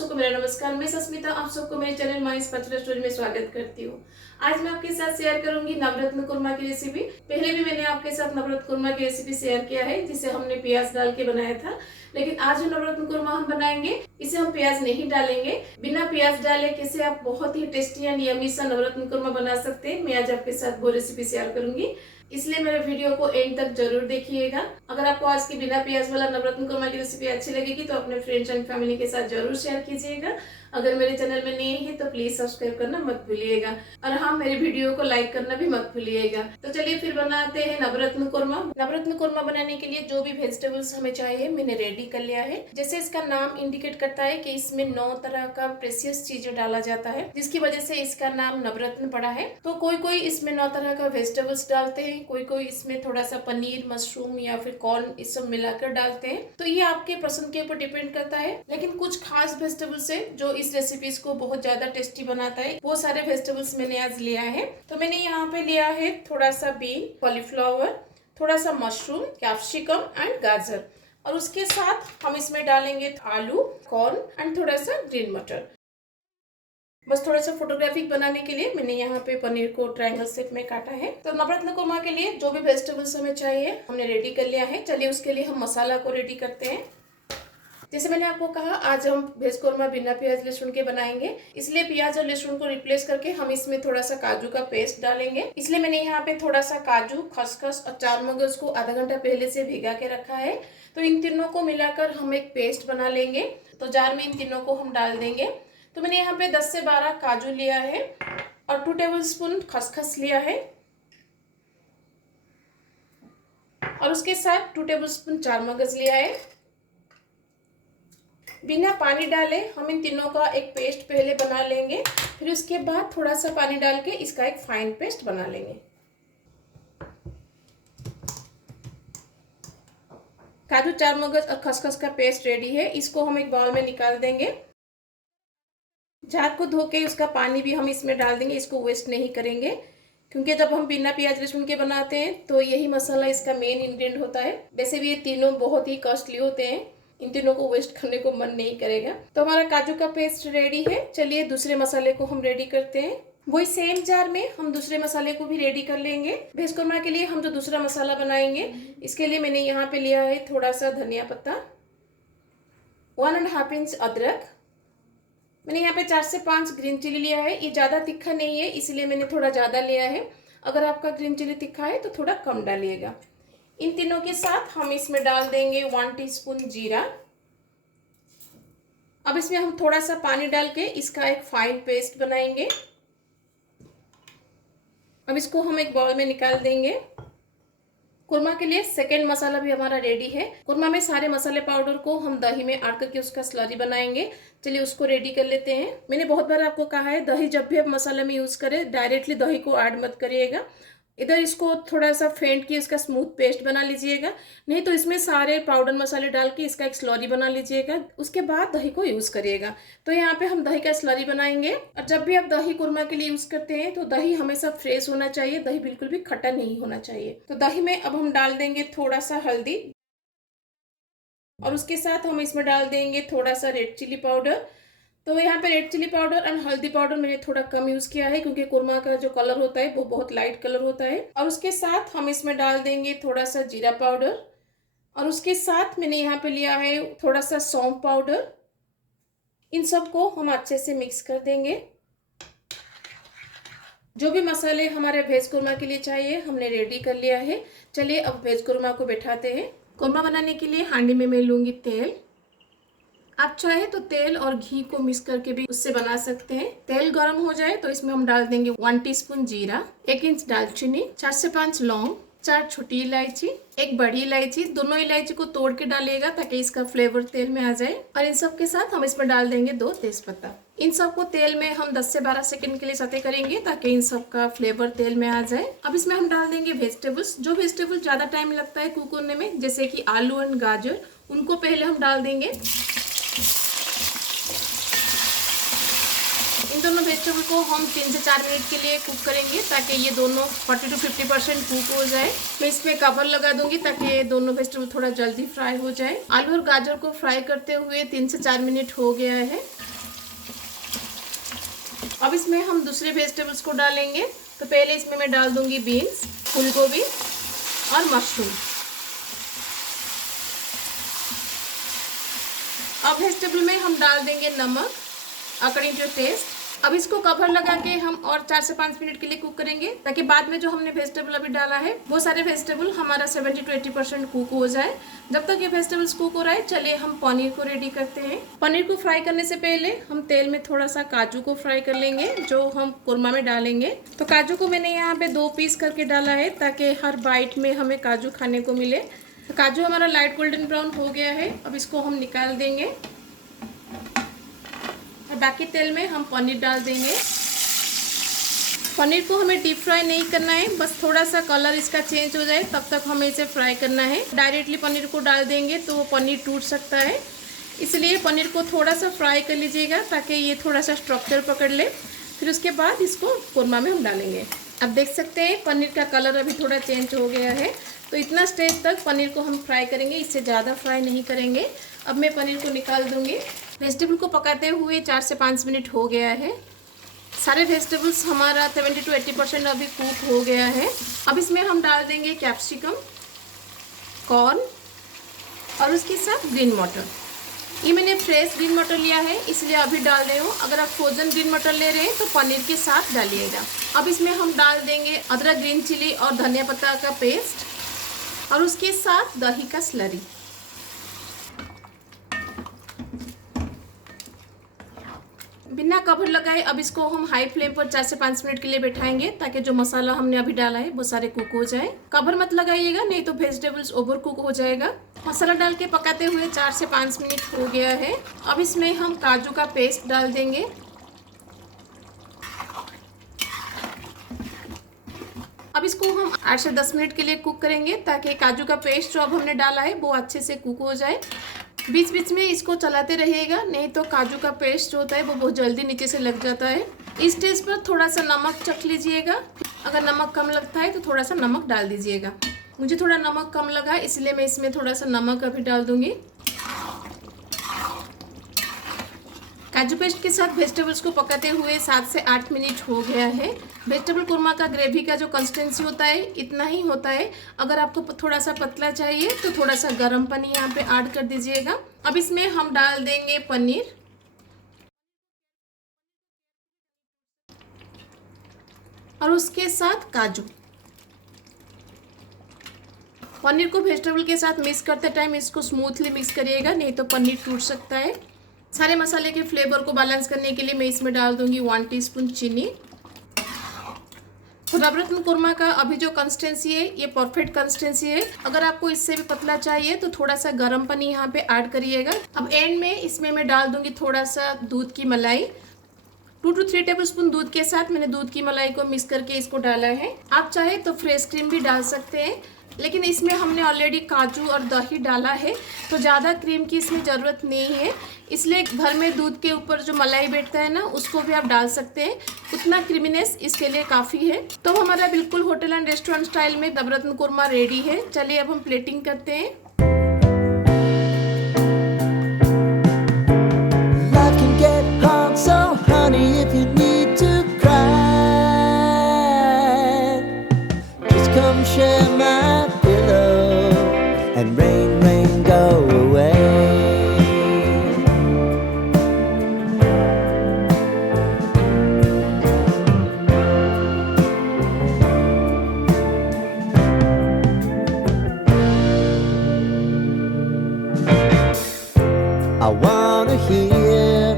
सबको मेरा नमस्कार। मैं सस्मिता आप सबको मेरे चैनल माई स्पेशल स्टोरी में स्वागत करती हूँ। आज मैं आपके साथ शेयर करूंगी नवरत्न कुरमा की रेसिपी। पहले भी मैंने आपके साथ नवरत्न कुरमा की रेसिपी शेयर किया है जिसे हमने प्याज डाल के बनाया था, लेकिन आज जो नवरत्न कुरमा हम बनाएंगे इसे हम प्याज नहीं डालेंगे। बिना प्याज डाले कैसे आप बहुत ही टेस्टी एंड यम्मी सा नवरत्न कुरमा बना सकते हैं, मैं आज आपके साथ वो रेसिपी शेयर करूंगी। इसलिए मेरे वीडियो को एंड तक जरूर देखिएगा। अगर आपको आज की बिना प्याज वाला नवरत्न कुरमा की रेसिपी अच्छी लगेगी तो अपने फ्रेंड्स एंड फैमिली के साथ जरूर शेयर कीजिएगा। अगर मेरे चैनल में नए हैं तो प्लीज सब्सक्राइब करना मत भूलिएगा, और हाँ, मेरे वीडियो को लाइक करना भी मत भूलिएगा। तो चलिए फिर बनाते हैं नवरत्न कुरमा। नवरत्न कुरमा बनाने के लिए जो भी वेजिटेबल्स हमें चाहिए मैंने रेडी कर लिया है। जैसे इसका नाम इंडिकेट करता है कि इसमें 9 तरह का प्रेशियस चीजें डाला जाता है, जिसकी वजह से इसका नाम नवरत्न पड़ा है। तो कोई कोई इसमें 9 तरह का वेजिटेबल्स डालते हैं, कोई कोई इसमें थोड़ा सा पनीर, मशरूम या फिर कॉर्न इस सब मिलाकर डालते हैं। तो ये आपके पसंद के ऊपर डिपेंड करता है, लेकिन कुछ खास वेजिटेबल्स है जो इस रेसिपीज को बहुत ज्यादा टेस्टी बनाता है। वो सारे वेजिटेबल्स मैंने आज लिया है। तो मैंने यहाँ पे लिया है थोड़ा सा बीन, कॉलीफ्लावर, थोड़ा सा मशरूम, कैप्सिकम एंड गाजर, और उसके साथ हम इसमें डालेंगे आलू, कॉर्न एंड थोड़ा सा ग्रीन मटर। बस थोड़ा सा फोटोग्राफिक बनाने के लिए मैंने यहाँ पे पनीर को ट्रायंगल शेप में काटा है। तो नवरत्न कुरमा के लिए जो भी वेजिटेबल्स हमें चाहिए हमने रेडी कर लिया है। चलिए उसके लिए हम मसाला को रेडी करते हैं। जैसे मैंने आपको कहा, आज हम वेज कुरमा बिना प्याज लहसुन के बनाएंगे, इसलिए प्याज और लहसुन को रिप्लेस करके हम इसमें थोड़ा सा काजू का पेस्ट डालेंगे। इसलिए मैंने यहाँ पे थोड़ा सा काजू, खसखस और चार मगज को आधा घंटा पहले से भिगा के रखा है। तो इन तीनों को मिलाकर हम एक पेस्ट बना लेंगे। तो जार में इन तीनों को हम डाल देंगे। तो मैंने यहाँ पे 10 से 12 काजू लिया है और 2 टेबलस्पून खसखस लिया है, और उसके साथ 2 टेबलस्पून चार मगज लिया है। बिना पानी डाले हम इन तीनों का एक पेस्ट पहले बना लेंगे, फिर उसके बाद थोड़ा सा पानी डाल के इसका एक फाइन पेस्ट बना लेंगे। काजू, चार मगज और खसखस का पेस्ट रेडी है। इसको हम एक बाउल में निकाल देंगे। जार को धो के उसका पानी भी हम इसमें डाल देंगे। इसको वेस्ट नहीं करेंगे, क्योंकि जब हम बिना प्याज लहसुन के बनाते हैं तो यही मसाला इसका मेन इंग्रेडिएंट होता है। वैसे भी ये तीनों बहुत ही कॉस्टली होते हैं, इन तीनों को वेस्ट करने को मन नहीं करेगा। तो हमारा काजू का पेस्ट रेडी है। चलिए दूसरे मसाले को हम रेडी करते हैं। वही सेम जार में हम दूसरे मसाले को भी रेडी कर लेंगे। वेज कुरमा के लिए हम जो दूसरा मसाला बनाएंगे, इसके लिए मैंने यहाँ पे लिया है थोड़ा सा धनिया पत्ता, 1.5 इंच अदरक, मैंने यहाँ पे 4 से 5 ग्रीन चिली लिया है। ये ज़्यादा तीखा नहीं है, इसलिए मैंने थोड़ा ज़्यादा लिया है। अगर आपका ग्रीन चिली तीखा है तो थोड़ा कम डालिएगा। इन तीनों के साथ हम इसमें डाल देंगे 1 टीस्पून जीरा। अब इसमें हम थोड़ा सा पानी डाल के इसका एक फाइन पेस्ट बनाएंगे। अब इसको हम एक बाउल में निकाल देंगे। कुरमा के लिए सेकेंड मसाला भी हमारा रेडी है। कुरमा में सारे मसाले पाउडर को हम दही में ऐड करके उसका स्लरी बनाएंगे। चलिए उसको रेडी कर लेते हैं। मैंने बहुत बार आपको कहा है, दही जब भी आप मसाले में यूज करें डायरेक्टली दही को ऐड मत करिएगा। इधर इसको थोड़ा सा फेंट के इसका स्मूथ पेस्ट बना लीजिएगा, नहीं तो इसमें सारे पाउडर मसाले डाल के इसका एक स्लरी बना लीजिएगा, उसके बाद दही को यूज करिएगा। तो यहाँ पे हम दही का स्लरी बनाएंगे। और जब भी आप दही कुरमा के लिए यूज करते हैं तो दही हमेशा फ्रेश होना चाहिए, दही बिल्कुल भी खट्टा नहीं होना चाहिए। तो दही में अब हम डाल देंगे थोड़ा सा हल्दी, और उसके साथ हम इसमें डाल देंगे थोड़ा सा रेड चिली पाउडर। तो यहाँ पे रेड चिली पाउडर एंड हल्दी पाउडर मैंने थोड़ा कम यूज किया है, क्योंकि कुरमा का जो कलर होता है वो बहुत लाइट कलर होता है। और उसके साथ हम इसमें डाल देंगे थोड़ा सा जीरा पाउडर, और उसके साथ मैंने यहाँ पे लिया है थोड़ा सा सौंफ पाउडर। इन सबको हम अच्छे से मिक्स कर देंगे। जो भी मसाले हमारे वेज कुरमा के लिए चाहिए हमने रेडी कर लिया है। चलिए अब वेज कुरमा को बैठाते हैं। कुरमा बनाने के लिए हांडी में मैं लूंगी तेल। आप चाहे तो तेल और घी को मिक्स करके भी उससे बना सकते हैं। तेल गर्म हो जाए तो इसमें हम डाल देंगे 1 टीस्पून जीरा, 1 इंच दालचीनी, 4 से 5 लौंग, 4 छोटी इलायची, 1 बड़ी इलायची। दोनों इलायची को तोड़ के डालिएगा ताकि इसका फ्लेवर तेल में आ जाए। और इन सब के साथ हम इसमें डाल देंगे 2 तेजपत्ता। इन सबको तेल में हम 10 से 12 सेकंड के लिए सौते करेंगे ताकि इन सब का फ्लेवर तेल में आ जाए। अब इसमें हम डाल देंगे वेजिटेबल्स। जो वेजिटेबल ज्यादा टाइम लगता है कुक होने में, जैसे कि आलू एंड गाजर, उनको पहले हम डाल देंगे। इन दोनों वेजिटेबल को हम 3 से 4 मिनट के लिए कुक करेंगे ताकि ये दोनों 40 to 50% कुक हो जाए। मैं इसमें कवर लगा दूंगी ताकि ये दोनों वेजिटेबल थोड़ा जल्दी फ्राई हो जाए। आलू और गाजर को फ्राई करते हुए 3 से 4 मिनट हो गया है। अब इसमें हम दूसरे वेजिटेबल्स को डालेंगे। तो पहले इसमें मैं डाल दूंगी बीन्स, फूल गोभी और मशरूम। अब वेजिटेबल में हम डाल देंगे नमक अकॉर्डिंग टू टेस्ट। अब इसको कवर लगा के हम और 4 से 5 मिनट के लिए कुक करेंगे ताकि बाद में जो हमने वेजिटेबल अभी डाला है वो सारे वेजिटेबल हमारा 70 to 80% कुक हो जाए। जब तक ये वेजिटेबल्स कुक हो रहा है, चलिए हम पनीर को रेडी करते हैं। पनीर को फ्राई करने से पहले हम तेल में थोड़ा सा काजू को फ्राई कर लेंगे जो हम कुरमा में डालेंगे। तो काजू को मैंने यहाँ पे 2 पीस करके डाला है ताकि हर बाइट में हमें काजू खाने को मिले। तो काजू हमारा लाइट गोल्डन ब्राउन हो गया है। अब इसको हम निकाल देंगे और बाकी तेल में हम पनीर डाल देंगे। पनीर को हमें डीप फ्राई नहीं करना है, बस थोड़ा सा कलर इसका चेंज हो जाए तब तक हमें इसे फ्राई करना है। डायरेक्टली पनीर को डाल देंगे तो वो पनीर टूट सकता है, इसलिए पनीर को थोड़ा सा फ्राई कर लीजिएगा ताकि ये थोड़ा सा स्ट्रक्चर पकड़ ले। फिर उसके बाद इसको कोरमा में हम डालेंगे। अब देख सकते हैं पनीर का कलर अभी थोड़ा चेंज हो गया है। तो इतना स्टेज तक पनीर को हम फ्राई करेंगे, इससे ज़्यादा फ्राई नहीं करेंगे। अब मैं पनीर को निकाल दूंगी। वेजिटेबल को पकाते हुए 4 से 5 मिनट हो गया है। सारे वेजिटेबल्स हमारा 70 to 80% अभी कुक हो गया है। अब इसमें हम डाल देंगे कैप्सिकम, कॉर्न और उसके साथ ग्रीन मटर। ये मैंने फ्रेश ग्रीन मटर लिया है इसलिए अभी डाल रही हूँ। अगर आप फ्रोजन ग्रीन मटर ले रहे हैं तो पनीर के साथ डालिएगा। अब इसमें हम डाल देंगे अदरक, ग्रीन चिली और धनिया पत्ता का पेस्ट और उसके साथ दही का स्लरी। बिना कवर लगाए अब इसको हम हाई फ्लेम पर 4 से 5 मिनट के लिए बैठाएंगे ताकि जो मसाला हमने अभी डाला है वो सारे कुक हो जाए। कवर मत लगाइएगा नहीं तो वेजिटेबल्स ओवर कुक हो जाएगा। मसाला डाल के पकाते हुए 4 से 5 मिनट हो गया है। अब इसमें हम काजू का पेस्ट डाल देंगे। अब इसको हम 8 से 10 मिनट के लिए कुक करेंगे ताकि काजू का पेस्ट जो अब हमने डाला है वो अच्छे से कुक हो जाए। बीच बीच में इसको चलाते रहिएगा नहीं तो काजू का पेस्ट जो होता है वो बहुत जल्दी नीचे से लग जाता है। इस स्टेज पर थोड़ा सा नमक चख लीजिएगा। अगर नमक कम लगता है तो थोड़ा सा नमक डाल दीजिएगा। मुझे थोड़ा नमक कम लगा इसलिए मैं इसमें थोड़ा सा नमक अभी डाल दूंगी। काजू पेस्ट के साथ वेजिटेबल्स को पकाते हुए 7 से 8 मिनट हो गया है। वेजिटेबल कुरमा का ग्रेवी का जो कंसिस्टेंसी होता है इतना ही होता है। अगर आपको थोड़ा सा पतला चाहिए तो थोड़ा सा गर्म पानी यहाँ पे ऐड कर दीजिएगा। अब इसमें हम डाल देंगे पनीर और उसके साथ काजू। पनीर को वेजिटेबल के साथ मिक्स करते टाइम इसको स्मूथली मिक्स करिएगा नहीं तो पनीर टूट सकता है। सारे मसाले के फ्लेवर को बैलेंस करने के लिए मैं इसमें डाल दूंगी 1 टीस्पून चीनी। तो नवरत्न कुरमा का अभी जो कंसिस्टेंसी है ये परफेक्ट कंसिस्टेंसी है। अगर आपको इससे भी पतला चाहिए तो थोड़ा सा गर्म पानी यहाँ पे ऐड करिएगा। अब एंड में इसमें मैं डाल दूंगी थोड़ा सा दूध की मलाई। 2 to 3 टेबलस्पून दूध के साथ मैंने दूध की मलाई को मिक्स करके इसको डाला है। आप चाहे तो फ्रेश क्रीम भी डाल सकते हैं, लेकिन इसमें हमने ऑलरेडी काजू और दही डाला है तो ज़्यादा क्रीम की इसमें ज़रूरत नहीं है। इसलिए घर में दूध के ऊपर जो मलाई बैठता है ना उसको भी आप डाल सकते हैं, उतना क्रीमीनेस इसके लिए काफ़ी है। तो हमारा बिल्कुल होटल एंड रेस्टोरेंट स्टाइल में नवरत्न कुरमा रेडी है। चलिए अब हम प्लेटिंग करते हैं। Come share my pillow and rain, rain, go away. I wanna hear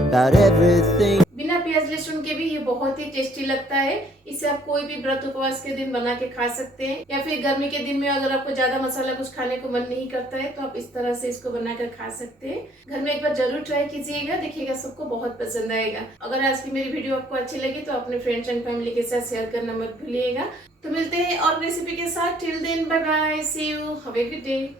about everything. बिना प्याज लहसुन के भी ये बहुत ही टेस्टी लगता है। इसे आप कोई भी व्रत उपवास के दिन बना के खा सकते हैं, या फिर गर्मी के दिन में अगर आपको ज्यादा मसाला कुछ खाने को मन नहीं करता है तो आप इस तरह से इसको बनाकर खा सकते हैं। घर में एक बार जरूर ट्राई कीजिएगा, देखिएगा सबको बहुत पसंद आएगा। अगर आज की मेरी वीडियो आपको अच्छी लगी तो अपने फ्रेंड्स एंड फैमिली के साथ शेयर करना मत भूलिएगा। तो मिलते हैं और रेसिपी के साथ। Till then bye bye, see you, have a good day.